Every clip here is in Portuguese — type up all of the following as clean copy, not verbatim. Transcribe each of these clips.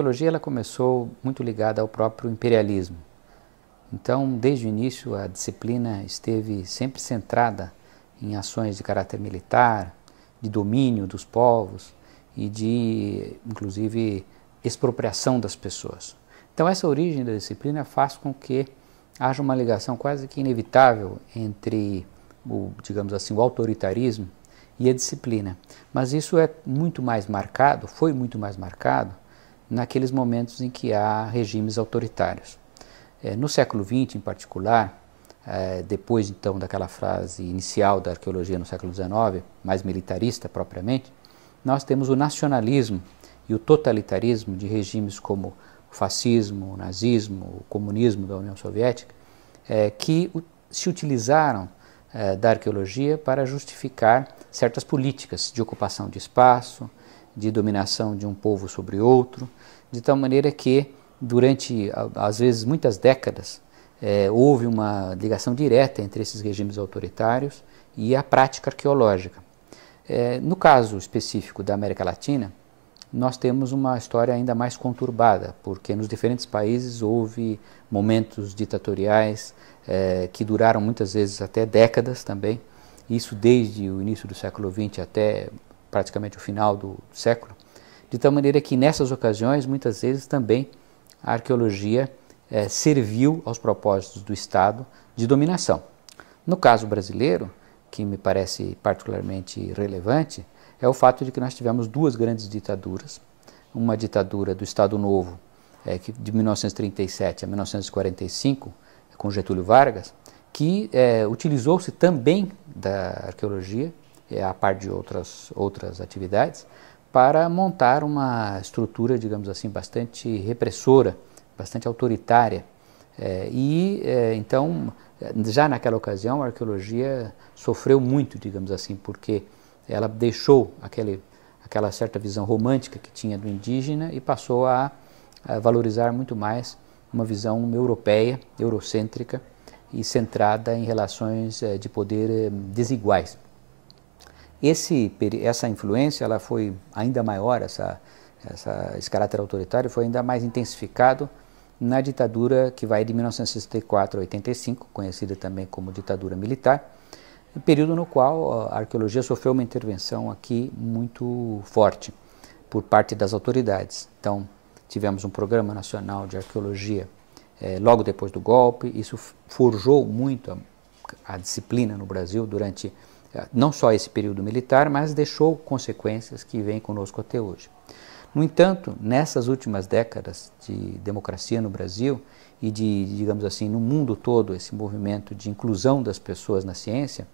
arqueologia ela começou muito ligada ao próprio imperialismo. Então, desde o início, a disciplina esteve sempre centrada em ações de caráter militar, de domínio dos povos e de, inclusive, expropriação das pessoas. Então, essa origem da disciplina faz com que haja uma ligação quase que inevitável entre digamos assim, o autoritarismo e a disciplina. Mas isso é muito mais marcado, foi muito mais marcado naqueles momentos em que há regimes autoritários. No século XX, em particular, depois então daquela fase inicial da arqueologia no século XIX, mais militarista propriamente, nós temos o nacionalismo e o totalitarismo de regimes como o fascismo, o nazismo, o comunismo da União Soviética, que se utilizaram da arqueologia para justificar certas políticas de ocupação de espaço, de dominação de um povo sobre outro, de tal maneira que durante, às vezes, muitas décadas, houve uma ligação direta entre esses regimes autoritários e a prática arqueológica. No caso específico da América Latina, nós temos uma história ainda mais conturbada, porque nos diferentes países houve momentos ditatoriais que duraram muitas vezes até décadas também, isso desde o início do século XX até praticamente o final do século, de tal maneira que nessas ocasiões, muitas vezes também a arqueologia serviu aos propósitos do Estado de dominação. No caso brasileiro, que me parece particularmente relevante, é o fato de que nós tivemos duas grandes ditaduras, uma ditadura do Estado Novo, de 1937 a 1945, com Getúlio Vargas, que utilizou-se também da arqueologia, a par de outras atividades, para montar uma estrutura, digamos assim, bastante repressora, bastante autoritária. Então, já naquela ocasião, a arqueologia sofreu muito, digamos assim, porque ela deixou aquela certa visão romântica que tinha do indígena e passou a valorizar muito mais uma visão europeia, eurocêntrica e centrada em relações de poder desiguais. Essa influência ela foi ainda maior, esse caráter autoritário foi ainda mais intensificado na ditadura que vai de 1964 a 85, conhecida também como ditadura militar, período no qual a arqueologia sofreu uma intervenção aqui muito forte por parte das autoridades. Então, tivemos um programa nacional de arqueologia logo depois do golpe, isso forjou muito a disciplina no Brasil durante não só esse período militar, mas deixou consequências que vêm conosco até hoje. No entanto, nessas últimas décadas de democracia no Brasil e digamos assim, no mundo todo, esse movimento de inclusão das pessoas na ciência,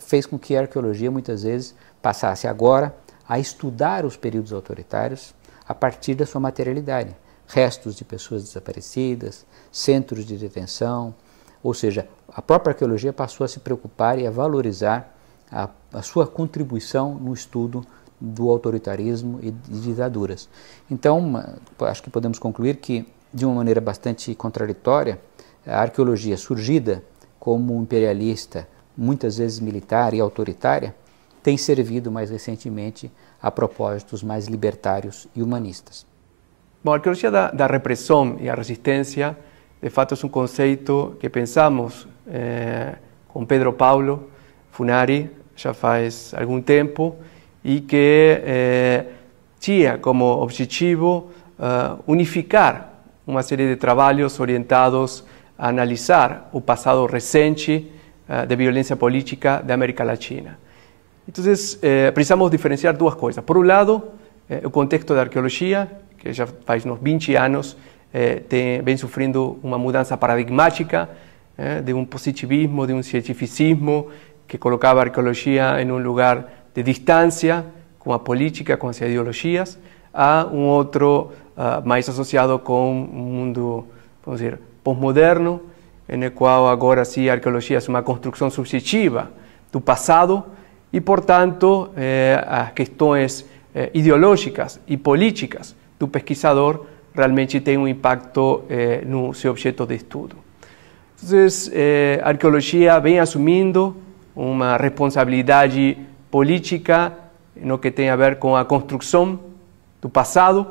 fez com que a arqueologia muitas vezes passasse agora a estudar os períodos autoritários a partir da sua materialidade. Restos de pessoas desaparecidas, centros de detenção, ou seja, a própria arqueologia passou a se preocupar e a valorizar a sua contribuição no estudo do autoritarismo e de ditaduras. Então, acho que podemos concluir que, de uma maneira bastante contraditória, a arqueologia surgida como imperialista, muitas vezes militar e autoritária, tem servido mais recentemente a propósitos mais libertários e humanistas. Bom, a arqueologia da repressão e a resistência, de fato, é um conceito que pensamos com Pedro Paulo Funari já faz algum tempo e que tinha como objetivo unificar uma série de trabalhos orientados a analisar o passado recente de violência política da América Latina. Então, precisamos diferenciar duas coisas. Por um lado, o contexto da arqueologia, que já faz uns 20 anos vem sofrendo uma mudança paradigmática de um positivismo, de um cientificismo que colocava a arqueologia em um lugar de distância com a política, com as ideologias, a um outro mais associado com um mundo, vamos dizer, pós-moderno, no qual agora sim a arqueologia é uma construção subjetiva do passado e, portanto, as questões ideológicas e políticas do pesquisador realmente têm um impacto no seu objeto de estudo. Então, a arqueologia vem assumindo uma responsabilidade política no que tem a ver com a construção do passado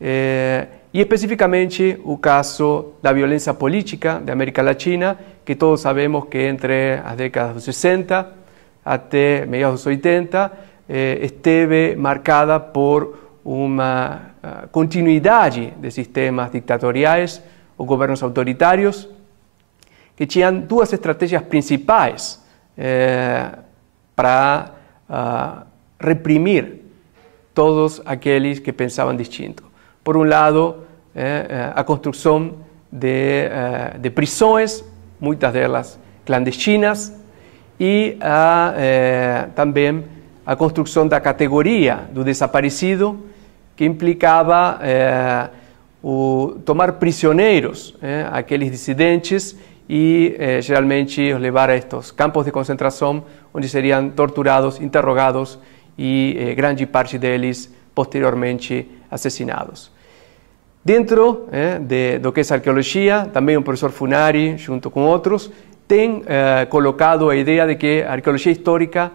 e especificamente o caso da violência política da América Latina, que todos sabemos que entre as décadas dos 60 até meados dos 80 esteve marcada por uma continuidade de sistemas ditatoriais ou governos autoritários que tinham duas estratégias principais para reprimir todos aqueles que pensavam distinto. Por um lado, a construção de prisões, muitas delas clandestinas, e também a construção da categoria do desaparecido, que implicava tomar prisioneiros aqueles dissidentes e geralmente os levar a estes campos de concentração, onde seriam torturados, interrogados e grande parte deles posteriormente assassinados. Dentro do que é a arqueologia, também o professor Funari, junto com outros, tem colocado a ideia de que a arqueologia histórica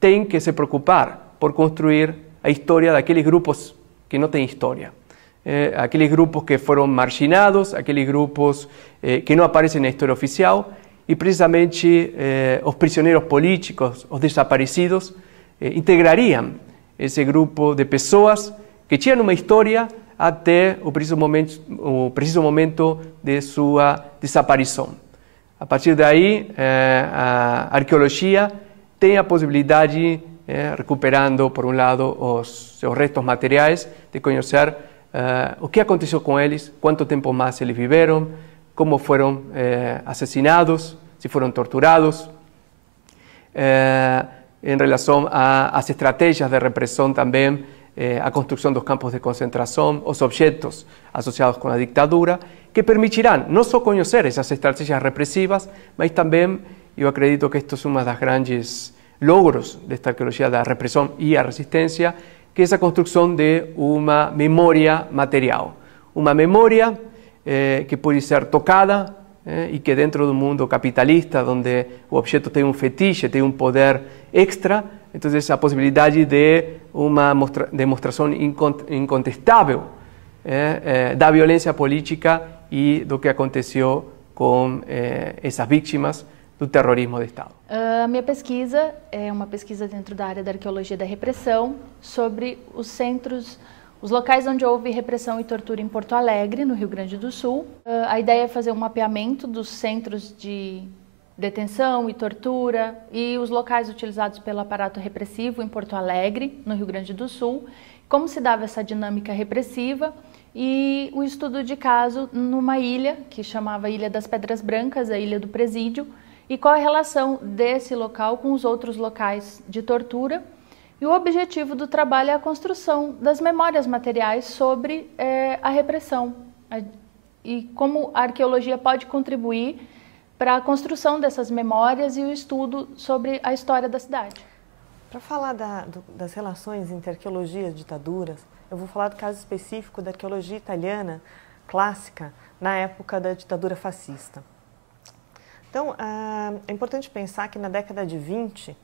tem que se preocupar por construir a história daqueles grupos que não têm história. Aqueles grupos que foram marginados, aqueles grupos que não aparecem na história oficial, e precisamente os prisioneiros políticos, os desaparecidos, integrariam esse grupo de pessoas que tinham uma história até o preciso momento de sua desaparição. A partir daí, a arqueologia tem a possibilidade, recuperando, por um lado, os seus restos materiais, de conhecer o que aconteceu com eles, quanto tempo mais eles viveram, como foram assassinados, se foram torturados, em relação às estratégias de repressão também, a construção dos campos de concentração, os objetos associados com a ditadura, que permitirão não só conhecer essas estratégias repressivas, mas também, eu acredito que isto é um dos grandes logros desta arqueologia da repressão e a resistência, que é a construção de uma memória material. Uma memória que pode ser tocada e que dentro do mundo capitalista, onde o objeto tem um fetiche, tem um poder extra, então a possibilidade de uma demonstração incontestável da violência política e do que aconteceu com essas vítimas do terrorismo de Estado. A minha pesquisa é uma pesquisa dentro da área da arqueologia da repressão sobre os centros, os locais onde houve repressão e tortura em Porto Alegre, no Rio Grande do Sul. A ideia é fazer um mapeamento dos centros de detenção e tortura e os locais utilizados pelo aparato repressivo em Porto Alegre, no Rio Grande do Sul, como se dava essa dinâmica repressiva e o estudo de caso numa ilha que chamava Ilha das Pedras Brancas, a Ilha do Presídio, e qual a relação desse local com os outros locais de tortura. E o objetivo do trabalho é a construção das memórias materiais sobre a repressão e como a arqueologia pode contribuir para a construção dessas memórias e o estudo sobre a história da cidade. Para falar das relações entre arqueologia e ditaduras, eu vou falar do caso específico da arqueologia italiana clássica na época da ditadura fascista. Então, é importante pensar que na década de 20,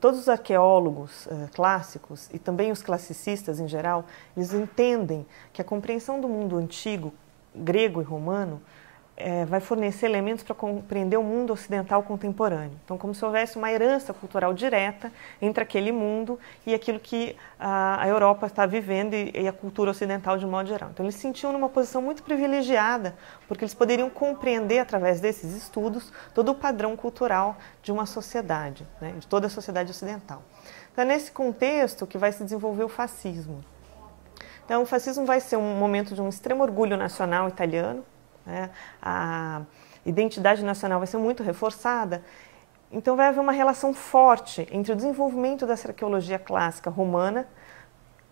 todos os arqueólogos clássicos e também os classicistas em geral, eles entendem que a compreensão do mundo antigo, grego e romano, vai fornecer elementos para compreender o mundo ocidental contemporâneo. Então, como se houvesse uma herança cultural direta entre aquele mundo e aquilo que a Europa está vivendo e a cultura ocidental de modo geral. Então, eles se sentiam numa posição muito privilegiada, porque eles poderiam compreender, através desses estudos, todo o padrão cultural de uma sociedade, né, de toda a sociedade ocidental. Então, é nesse contexto que vai se desenvolver o fascismo. Então, o fascismo vai ser um momento de um extremo orgulho nacional italiano, a identidade nacional vai ser muito reforçada, então vai haver uma relação forte entre o desenvolvimento dessa arqueologia clássica romana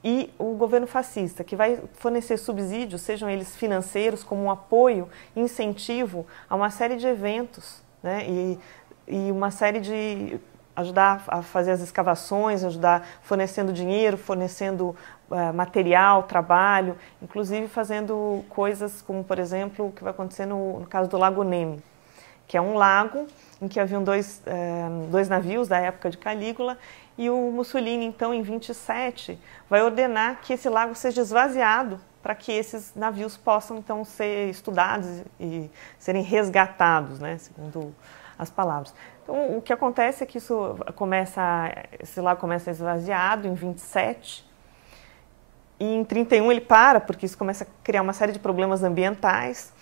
e o governo fascista, que vai fornecer subsídios, sejam eles financeiros, como um apoio, incentivo a uma série de eventos, né, e uma série de ajudar a fazer as escavações, ajudar fornecendo dinheiro, fornecendo material, trabalho, inclusive fazendo coisas como, por exemplo, o que vai acontecer no caso do Lago Nemi. que é um lago em que haviam dois navios da época de Calígula, e o Mussolini, então, em 27, vai ordenar que esse lago seja esvaziado para que esses navios possam, então, ser estudados e serem resgatados, né, segundo as palavras. Então, o que acontece é que esse lago começa esvaziado em 27, e em 31 ele para, porque isso começa a criar uma série de problemas ambientais,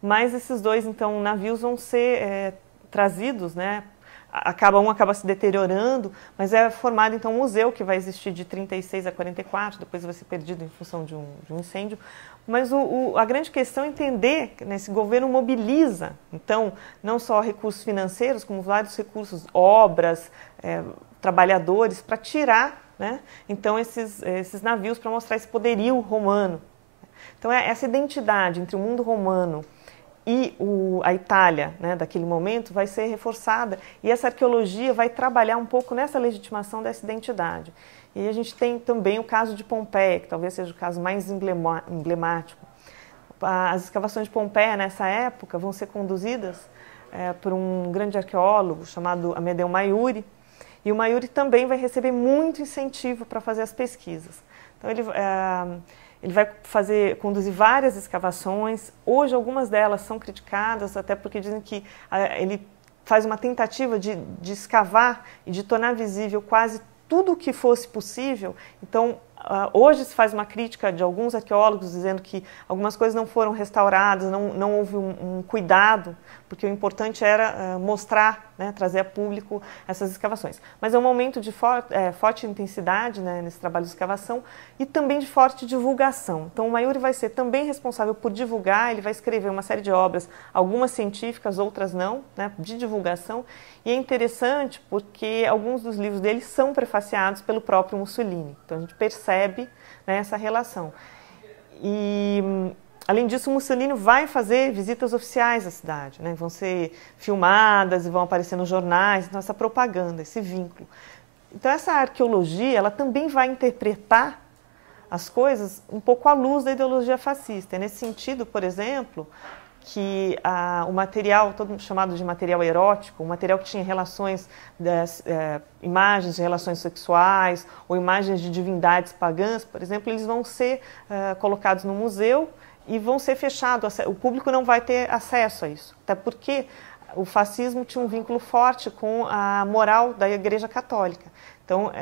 mas esses dois, então, navios vão ser trazidos, né? Um acaba se deteriorando, mas é formado, então, um museu que vai existir de 36 a 44, depois vai ser perdido em função de um incêndio. Mas a grande questão é entender que esse governo mobiliza, então, não só recursos financeiros, como vários recursos, obras, trabalhadores, para tirar, né, então, esses navios, para mostrar esse poderio romano. Então, essa identidade entre o mundo romano e a Itália, né, daquele momento, vai ser reforçada, e essa arqueologia vai trabalhar um pouco nessa legitimação dessa identidade. E a gente tem também o caso de Pompeia, que talvez seja o caso mais emblemático. As escavações de Pompeia, nessa época, vão ser conduzidas por um grande arqueólogo chamado Amedeo Maiuri, e o Maiuri também vai receber muito incentivo para fazer as pesquisas. Então, ele vai conduzir várias escavações. Hoje, algumas delas são criticadas, até porque dizem que ele faz uma tentativa de escavar e de tornar visível quase tudo o que fosse possível. Então, hoje se faz uma crítica de alguns arqueólogos dizendo que algumas coisas não foram restauradas, não houve um cuidado, porque o importante era mostrar, né, trazer a público essas escavações. Mas é um momento de forte intensidade, né, nesse trabalho de escavação, e também de forte divulgação. Então, o Maiuri vai ser também responsável por divulgar, ele vai escrever uma série de obras, algumas científicas, outras não, né, de divulgação. E é interessante porque alguns dos livros dele são prefaciados pelo próprio Mussolini. Então, a gente percebe, né, essa relação. E, além disso, o Mussolini vai fazer visitas oficiais à cidade, né? Vão ser filmadas e vão aparecer nos jornais, então essa propaganda, esse vínculo. Então, essa arqueologia, ela também vai interpretar as coisas um pouco à luz da ideologia fascista. É nesse sentido, por exemplo, que o material, todo mundo chamado de material erótico, o material que tinha relações, imagens de relações sexuais ou imagens de divindades pagãs, por exemplo, eles vão ser colocados no museu e vão ser fechados. O público não vai ter acesso a isso, até porque o fascismo tinha um vínculo forte com a moral da Igreja Católica. Então,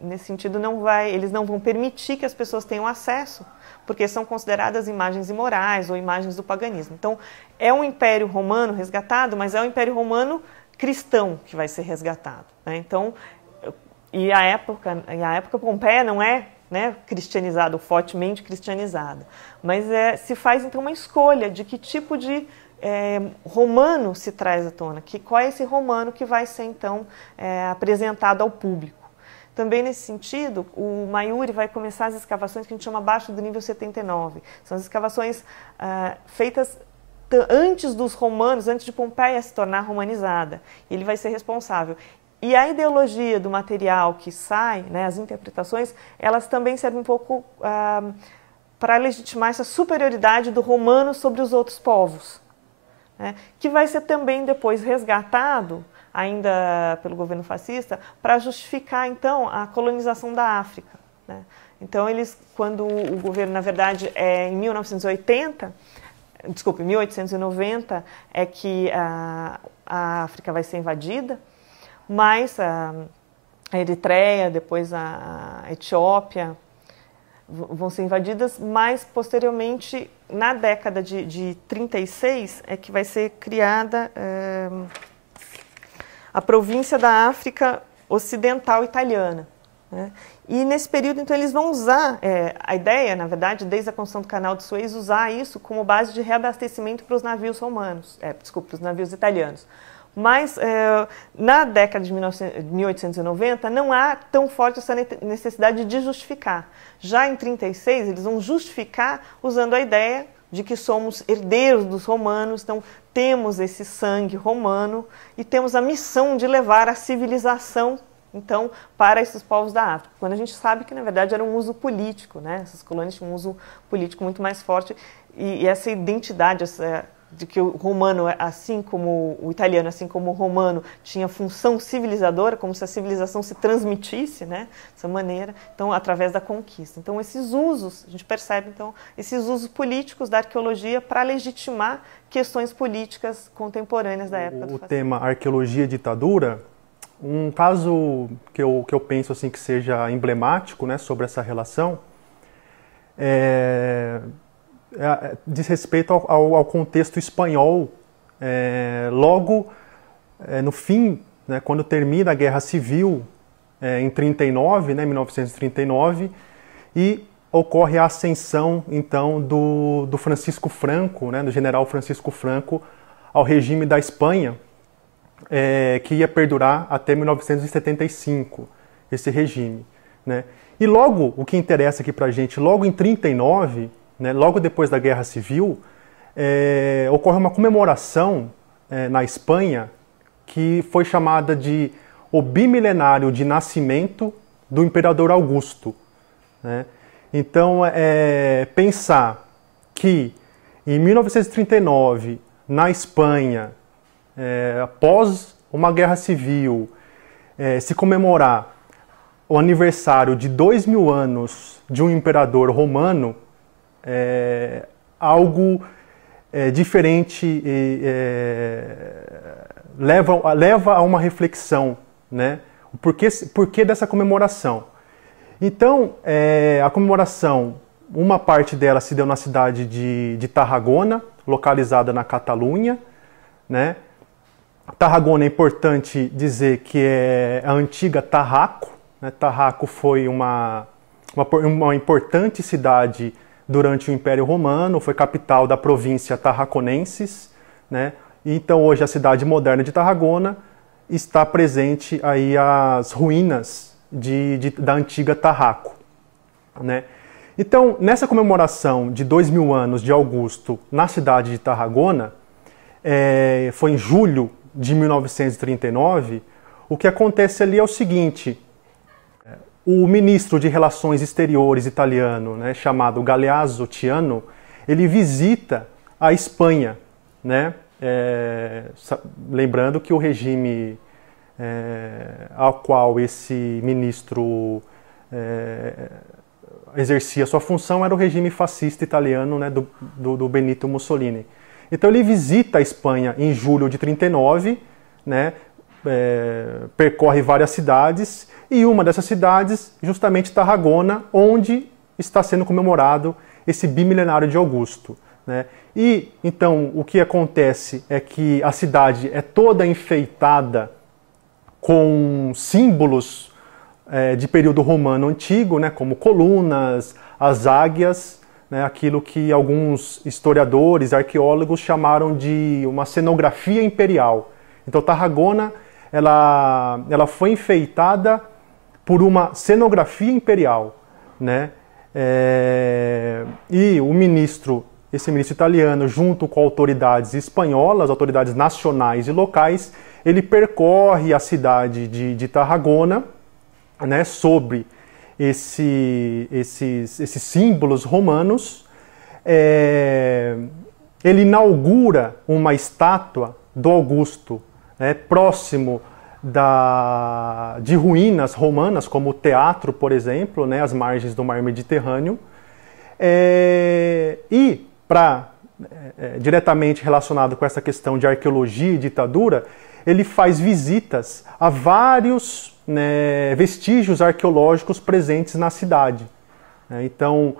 nesse sentido, eles não vão permitir que as pessoas tenham acesso, porque são consideradas imagens imorais ou imagens do paganismo. Então, é um Império Romano resgatado, mas é um Império Romano cristão que vai ser resgatado, né? Então, e a época Pompeia não é, né, cristianizada, fortemente cristianizada, mas se faz então uma escolha de que tipo de romano se traz à tona, qual é esse romano que vai ser então apresentado ao público. Também nesse sentido, o Maiuri vai começar as escavações que a gente chama abaixo do nível 79. São as escavações feitas antes dos romanos, antes de Pompeia se tornar romanizada. Ele vai ser responsável. E a ideologia do material que sai, né, as interpretações, elas também servem um pouco para legitimar essa superioridade do romano sobre os outros povos, né, que vai ser também depois resgatado, ainda pelo governo fascista, para justificar, então, a colonização da África, né? Então, quando o governo, na verdade, em 1890, é que a África vai ser invadida, mas a Eritreia, depois a Etiópia, vão ser invadidas, mas, posteriormente, na década de 36, é que vai ser criada a província da África Ocidental Italiana, né? E nesse período, então, eles vão usar, a ideia, na verdade, desde a construção do Canal de Suez, usar isso como base de reabastecimento para os navios romanos, para os navios italianos. Mas, na década de 1890, não há tão forte essa necessidade de justificar. Já em 36, eles vão justificar usando a ideia de que somos herdeiros dos romanos, então temos esse sangue romano e temos a missão de levar a civilização, então, para esses povos da África. Quando a gente sabe que, na verdade, era um uso político, né? Essas colônias tinham um uso político muito mais forte e essa identidade, de que o romano, assim como o italiano, assim como o romano, tinha função civilizadora, como se a civilização se transmitisse, né, dessa maneira, então, através da conquista. Então, esses usos, a gente percebe, então, esses usos políticos da arqueologia para legitimar questões políticas contemporâneas da época do fascismo. O tema arqueologia e ditadura, um caso que eu penso assim, que seja emblemático, né, sobre essa relação, diz respeito ao contexto espanhol, logo no fim, né, quando termina a Guerra Civil, em 39, né, 1939, e ocorre a ascensão, então, do Francisco Franco, né, do general Francisco Franco, ao regime da Espanha, que ia perdurar até 1975, esse regime, né. E logo, o que interessa aqui para a gente, logo em 39, né, logo depois da Guerra Civil, ocorre uma comemoração na Espanha que foi chamada de o bimilenário de nascimento do Imperador Augusto, né? Então, pensar que em 1939, na Espanha, após uma guerra civil, se comemorar o aniversário de 2000 anos de um imperador romano, algo diferente, leva a uma reflexão, né? O porquê dessa comemoração. Então, a comemoração, uma parte dela se deu na cidade de Tarragona, localizada na Catalunha, né? Tarragona é importante dizer que é a antiga Tarraco, né? Tarraco foi uma importante cidade durante o Império Romano, foi capital da província Tarraconensis, né? Então hoje a cidade moderna de Tarragona está presente aí as ruínas da antiga Tarraco, né? Então, nessa comemoração de 2000 anos de Augusto na cidade de Tarragona, foi em julho de 1939, o que acontece ali é o seguinte: o ministro de Relações Exteriores italiano, né, chamado Galeazzo Ciano, ele visita a Espanha, né? Lembrando que o regime ao qual esse ministro exercia sua função era o regime fascista italiano, né, do Benito Mussolini. Então ele visita a Espanha em julho de 1939, né, percorre várias cidades, e uma dessas cidades, justamente Tarragona, onde está sendo comemorado esse bimilenário de Augusto, né? E então o que acontece é que a cidade é toda enfeitada com símbolos de período romano antigo, né, como colunas, as águias, né, aquilo que alguns historiadores, arqueólogos chamaram de uma cenografia imperial. Então Tarragona ela foi enfeitada por uma cenografia imperial, né? E esse ministro italiano, junto com autoridades espanholas, autoridades nacionais e locais, ele percorre a cidade de Tarragona, né, sobre esses símbolos romanos. Ele inaugura uma estátua do Augusto, né, próximo de ruínas romanas, como o teatro, por exemplo, né, às margens do mar Mediterrâneo. E, diretamente relacionado com essa questão de arqueologia e ditadura, ele faz visitas a vários, né, vestígios arqueológicos presentes na cidade. Então,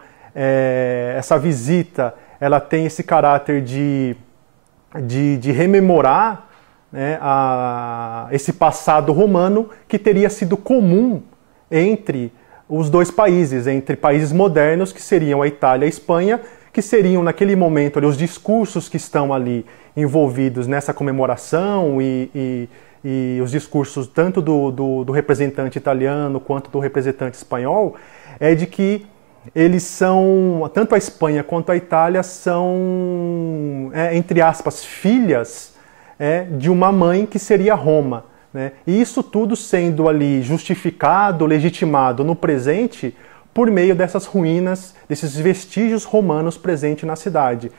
essa visita ela tem esse caráter de rememorar, né, esse passado romano que teria sido comum entre os dois países, entre países modernos, que seriam a Itália e a Espanha, que seriam naquele momento ali, os discursos que estão ali envolvidos nessa comemoração e os discursos tanto do representante italiano quanto do representante espanhol, é de que eles são, tanto a Espanha quanto a Itália são, entre aspas, filhas de uma mãe que seria Roma, né? E isso tudo sendo ali justificado, legitimado no presente por meio dessas ruínas, desses vestígios romanos presentes na cidade.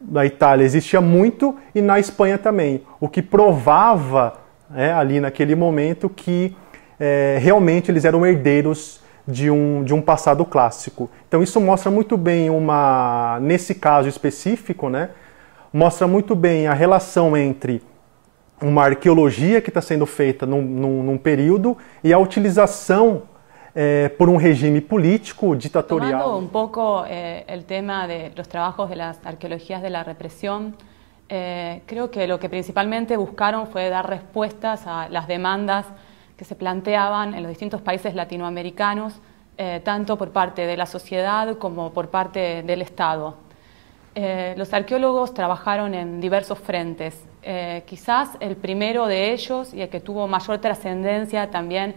da Itália existia muito e na Espanha também, o que provava ali naquele momento que realmente eles eram herdeiros de um passado clássico. Então isso mostra muito bem nesse caso específico, né, mostra muito bem a relação entre uma arqueologia que está sendo feita num período e a utilização por un régimen político dictatorial. Tomando un poco el tema de los trabajos de las arqueologías de la represión, creo que lo que principalmente buscaron fue dar respuestas a las demandas que se planteaban en los distintos países latinoamericanos, tanto por parte de la sociedad como por parte del Estado. Los arqueólogos trabajaron en diversos frentes. Quizás el primero de ellos, y el que tuvo mayor trascendencia también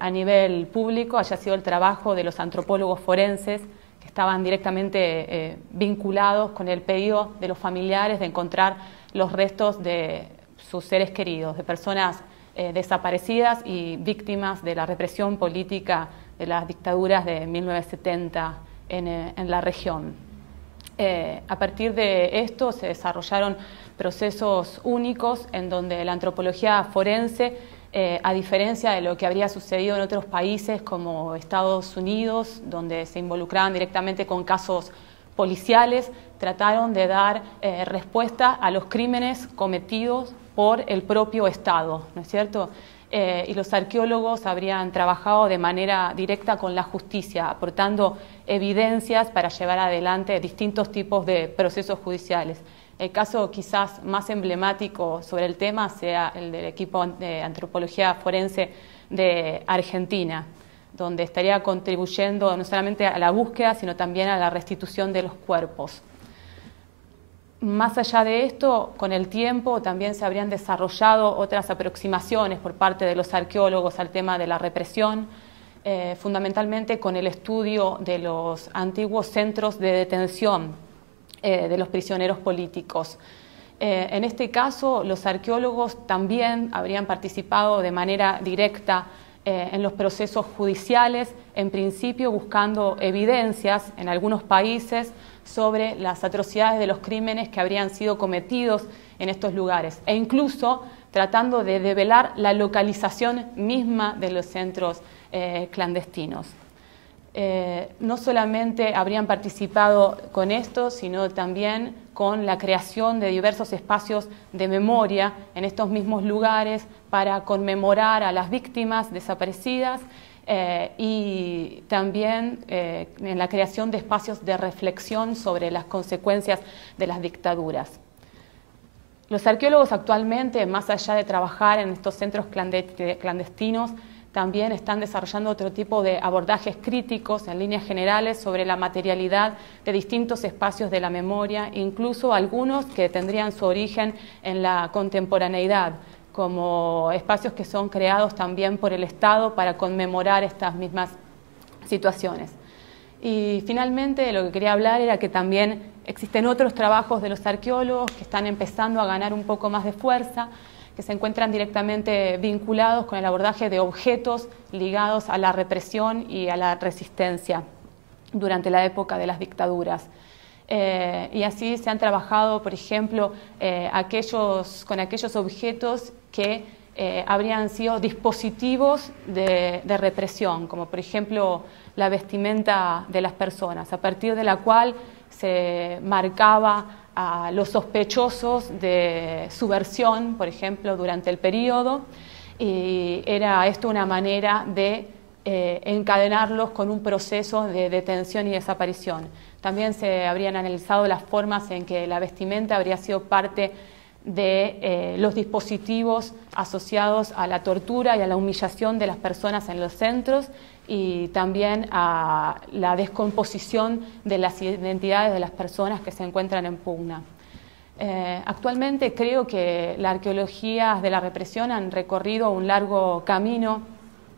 a nivel público, haya sido el trabajo de los antropólogos forenses, que estaban directamente vinculados con el pedido de los familiares de encontrar los restos de sus seres queridos, de personas desaparecidas y víctimas de la represión política de las dictaduras de 1970 en la región. A partir de esto se desarrollaron procesos únicos en donde la antropología forense, a diferencia de lo que habría sucedido en otros países como Estados Unidos, donde se involucraban directamente con casos policiales, trataron de dar respuesta a los crímenes cometidos por el propio Estado, ¿no es cierto? Y los arqueólogos habrían trabajado de manera directa con la justicia, aportando evidencias para llevar adelante distintos tipos de procesos judiciales. El caso quizás más emblemático sobre el tema sea el del equipo de antropología forense de Argentina, donde estaría contribuyendo no solamente a la búsqueda, sino también a la restitución de los cuerpos. Más allá de esto, con el tiempo también se habrían desarrollado otras aproximaciones por parte de los arqueólogos al tema de la represión, fundamentalmente con el estudio de los antiguos centros de detención de los prisioneros políticos. En este caso, los arqueólogos también habrían participado de manera directa en los procesos judiciales, en principio buscando evidencias en algunos países sobre las atrocidades de los crímenes que habrían sido cometidos en estos lugares, e incluso tratando de develar la localización misma de los centros clandestinos. No solamente habrían participado con esto, sino también con la creación de diversos espacios de memoria en estos mismos lugares para conmemorar a las víctimas desaparecidas y también en la creación de espacios de reflexión sobre las consecuencias de las dictaduras. Los arqueólogos actualmente, más allá de trabajar en estos centros clandestinos, también están desarrollando otro tipo de abordajes críticos en líneas generales sobre la materialidad de distintos espacios de la memoria, incluso algunos que tendrían su origen en la contemporaneidad, como espacios que son creados también por el Estado para conmemorar estas mismas situaciones. Y finalmente lo que quería hablar era que también existen otros trabajos de los arqueólogos que están empezando a ganar un poco más de fuerza, que se encuentran directamente vinculados con el abordaje de objetos ligados a la represión y a la resistencia durante la época de las dictaduras. Y así se han trabajado, por ejemplo, con aquellos objetos que habrían sido dispositivos de represión, como por ejemplo la vestimenta de las personas, a partir de la cual se marcaba a los sospechosos de subversión, por ejemplo, durante el periodo, y era esto una manera de encadenarlos con un proceso de detención y desaparición. También se habrían analizado las formas en que la vestimenta habría sido parte de los dispositivos asociados a la tortura y a la humillación de las personas en los centros y también a la descomposición de las identidades de las personas que se encuentran en pugna. Actualmente creo que las arqueologías de la represión han recorrido un largo camino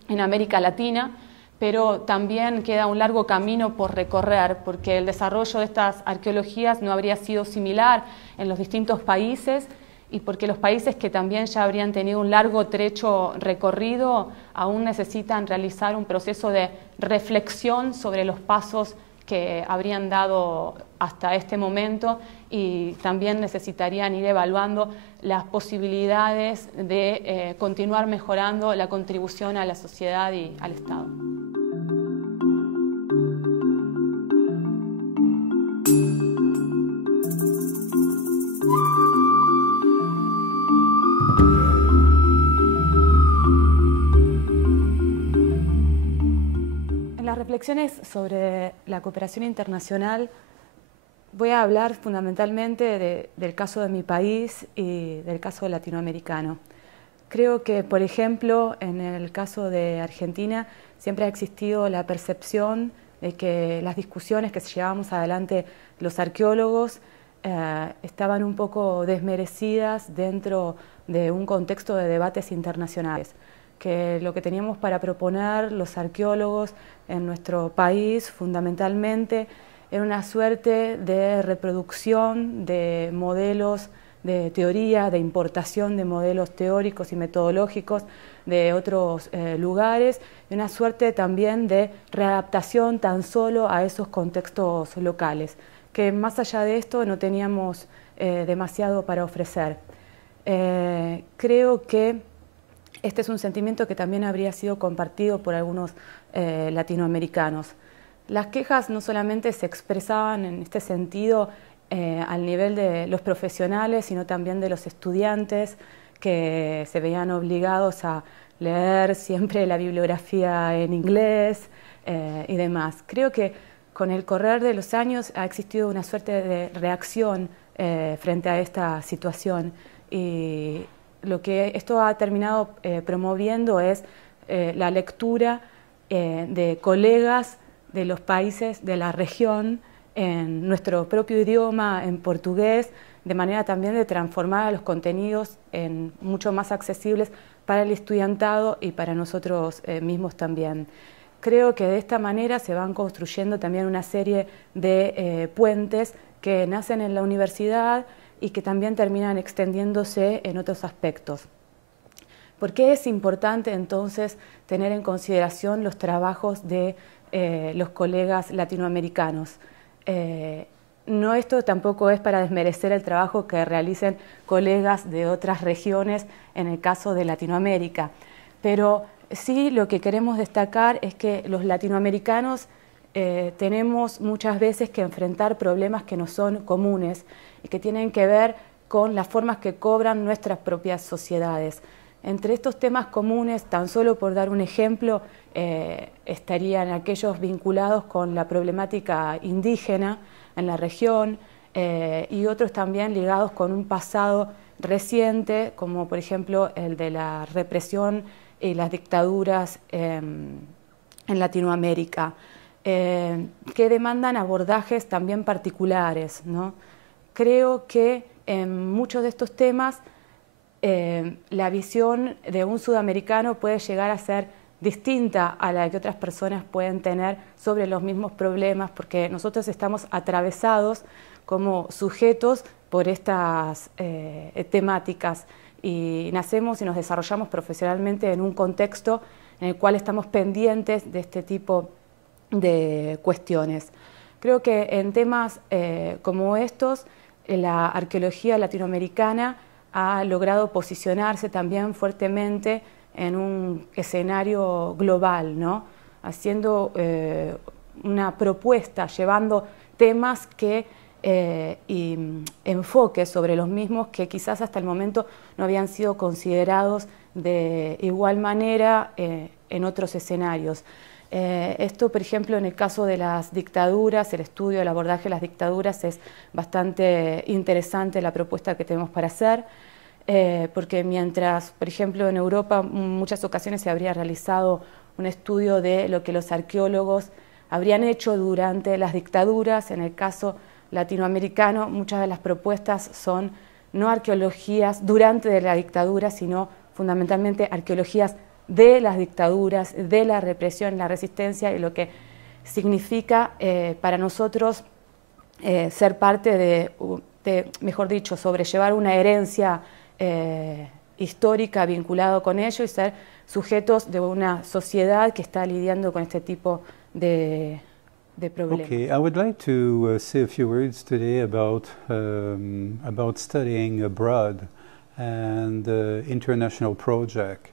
en América Latina, pero también queda un largo camino por recorrer, porque el desarrollo de estas arqueologías no habría sido similar en los distintos países y porque los países que también ya habrían tenido un largo trecho recorrido aún necesitan realizar un proceso de reflexión sobre los pasos que habrían dado hasta este momento y también necesitarían ir evaluando las posibilidades de continuar mejorando la contribución a la sociedad y al Estado. En las reflexiones sobre la cooperación internacional voy a hablar fundamentalmente del caso de mi país y del caso latinoamericano. Creo que, por ejemplo, en el caso de Argentina siempre ha existido la percepción de que las discusiones que llevábamos adelante los arqueólogos estaban un poco desmerecidas dentro de un contexto de debates internacionales, que lo que teníamos para proponer los arqueólogos en nuestro país fundamentalmente era una suerte de reproducción de modelos de teoría, de importación de modelos teóricos y metodológicos de otros lugares, y una suerte también de readaptación tan solo a esos contextos locales, que más allá de esto no teníamos demasiado para ofrecer. Creo que este es un sentimiento que también habría sido compartido por algunos latinoamericanos. Las quejas no solamente se expresaban en este sentido al nivel de los profesionales, sino también de los estudiantes que se veían obligados a leer siempre la bibliografía en inglés y demás. Creo que con el correr de los años ha existido una suerte de reacción frente a esta situación, y lo que esto ha terminado promoviendo es la lectura de colegas de los países de la región en nuestro propio idioma, en portugués, de manera también de transformar los contenidos en mucho más accesibles para el estudiantado y para nosotros mismos también. Creo que de esta manera se van construyendo también una serie de puentes que nacen en la universidad y que también terminan extendiéndose en otros aspectos. ¿Por qué es importante entonces tener en consideración los trabajos de los colegas latinoamericanos? No, esto tampoco es para desmerecer el trabajo que realicen colegas de otras regiones en el caso de Latinoamérica, pero sí lo que queremos destacar es que los latinoamericanos tenemos muchas veces que enfrentar problemas que nos son comunes y que tienen que ver con las formas que cobran nuestras propias sociedades. Entre estos temas comunes, tan solo por dar un ejemplo, estarían aquellos vinculados con la problemática indígena en la región y otros también ligados con un pasado reciente, como por ejemplo el de la represión y las dictaduras en Latinoamérica, que demandan abordajes también particulares, ¿no? Creo que en muchos de estos temas la visión de un sudamericano puede llegar a ser distinta a la que otras personas pueden tener sobre los mismos problemas, porque nosotros estamos atravesados como sujetos por estas temáticas y nacemos y nos desarrollamos profesionalmente en un contexto en el cual estamos pendientes de este tipo de cuestiones. Creo que en temas como estos, la arqueología latinoamericana ha logrado posicionarse también fuertemente en un escenario global, ¿no? Haciendo una propuesta, llevando temas y enfoques sobre los mismos que quizás hasta el momento no habían sido considerados de igual manera en otros escenarios. Esto, por ejemplo, en el caso de las dictaduras, el estudio del abordaje de las dictaduras es bastante interesante la propuesta que tenemos para hacer, porque mientras, por ejemplo, en Europa en muchas ocasiones se habría realizado un estudio de lo que los arqueólogos habrían hecho durante las dictaduras, en el caso latinoamericano muchas de las propuestas son no arqueologías durante la dictadura, sino fundamentalmente arqueologías de las dictaduras, de la represión, la resistencia y lo que significa para nosotros ser parte de, mejor dicho, sobrellevar una herencia histórica vinculado con ello y ser sujetos de una sociedad que está lidiando con este tipo de de problemas. Okay, I would like to say a few words today about studying abroad and international project.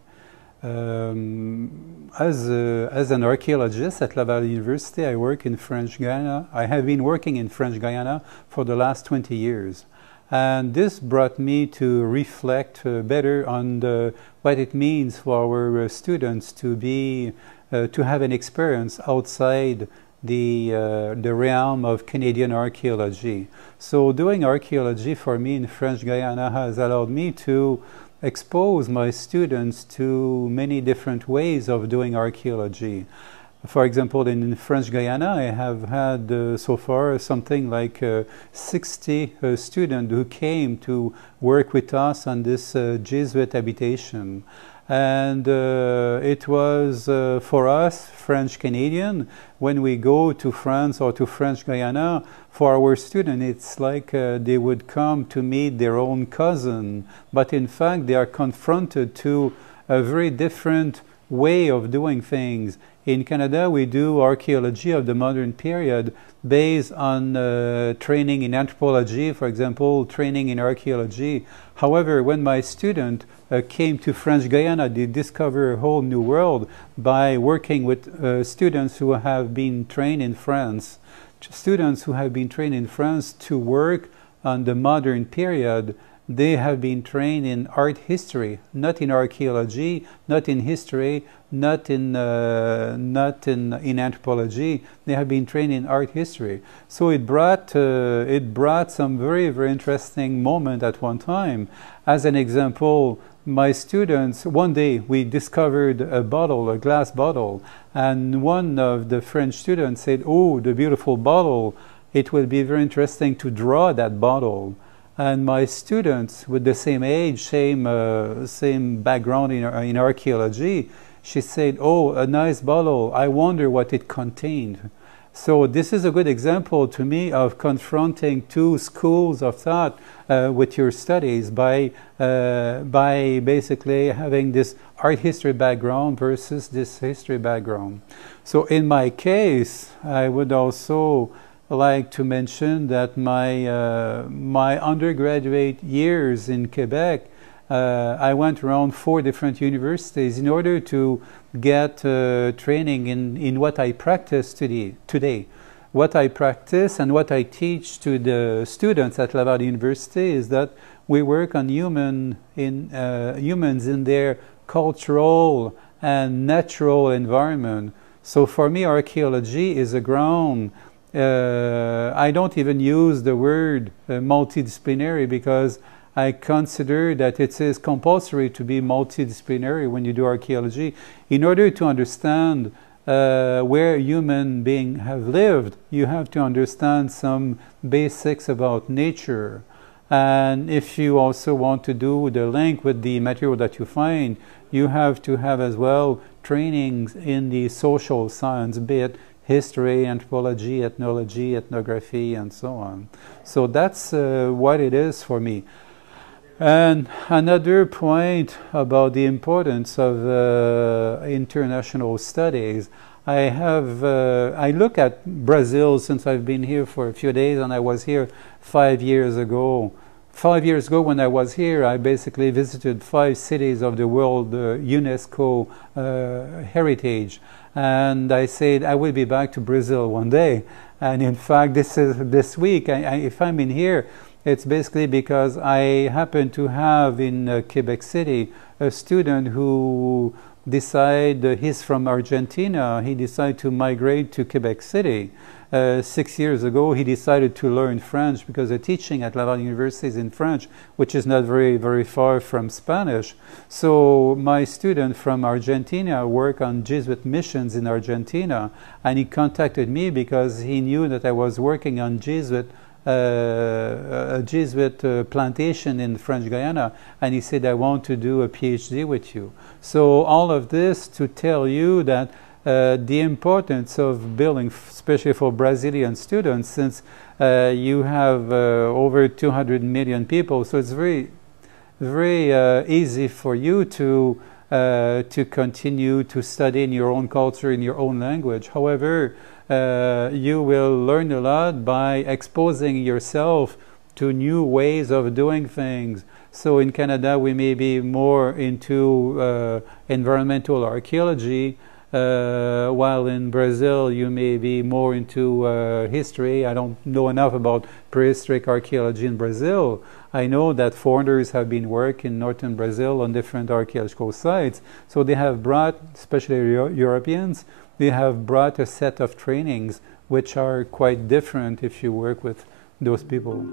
As an archaeologist at Laval University, I work in French Guiana. I have been working in French Guiana for the last 20 years. And this brought me to reflect better on what it means for our students to have an experience outside the realm of Canadian archaeology. So doing archaeology for me in French Guiana has allowed me to expose my students to many different ways of doing archaeology. For example, in French Guiana, I have had so far something like 60 students who came to work with us on this Jesuit habitation. And it was for us, French Canadian, when we go to France or to French Guiana, for our students, it's like they would come to meet their own cousin, but in fact they are confronted to a very different way of doing things. In Canada, we do archaeology of the modern period based on training in anthropology, for example, training in archaeology. However, when my student came to French Guiana, they discovered a whole new world by working with students who have been trained in France. Students who have been trained in France to work on the modern period. They have been trained in art history, not in archaeology, not in history, not in anthropology. They have been trained in art history. So it brought some very, very interesting moment at one time. As an example, my students, one day we discovered a bottle, a glass bottle, and one of the French students said, "Oh, the beautiful bottle, it will be very interesting to draw that bottle." And my students with the same age, same background in archaeology, she said, "Oh, a nice bottle, I wonder what it contained." So this is a good example to me of confronting two schools of thought with your studies by basically having this art history background versus this history background. So in my case, I would also like to mention that my undergraduate years in Quebec, I went around 4 different universities in order to get training in what I practice today. What I practice and what I teach to the students at Laval University is that we work on humans in their cultural and natural environment. So for me, archaeology is a ground. I don't even use the word multidisciplinary because I consider that it is compulsory to be multidisciplinary when you do archaeology. In order to understand where human beings have lived, you have to understand some basics about nature. And if you also want to do the link with the material that you find, you have to have as well trainings in the social science, be it history, anthropology, ethnology, ethnography, and so on. So that's what it is for me. And another point about the importance of international studies, I look at Brazil since I've been here for a few days, and I was here 5 years ago. 5 years ago when I was here, I basically visited 5 cities of the world UNESCO heritage. And I said, I will be back to Brazil one day. And in fact, this week, if I'm in here, it's basically because I happen to have in Quebec City a student who decided, he's from Argentina, he decided to migrate to Quebec City. 6 years ago, he decided to learn French because the teaching at Laval University is in French, which is not very, very far from Spanish. So my student from Argentina worked on Jesuit missions in Argentina, and he contacted me because he knew that I was working on a Jesuit plantation in French Guiana, and he said, I want to do a PhD with you. So all of this to tell you that the importance of building, especially for Brazilian students, since you have over 200 million people, so it's very, very easy for you to to continue to study in your own culture, in your own language. However, you will learn a lot by exposing yourself to new ways of doing things. So in Canada, we may be more into environmental archaeology, while in Brazil, you may be more into history. I don't know enough about prehistoric archaeology in Brazil. I know that foreigners have been working in northern Brazil on different archaeological sites. So they have brought, especially Europeans, they have brought a set of trainings which are quite different if you work with those people.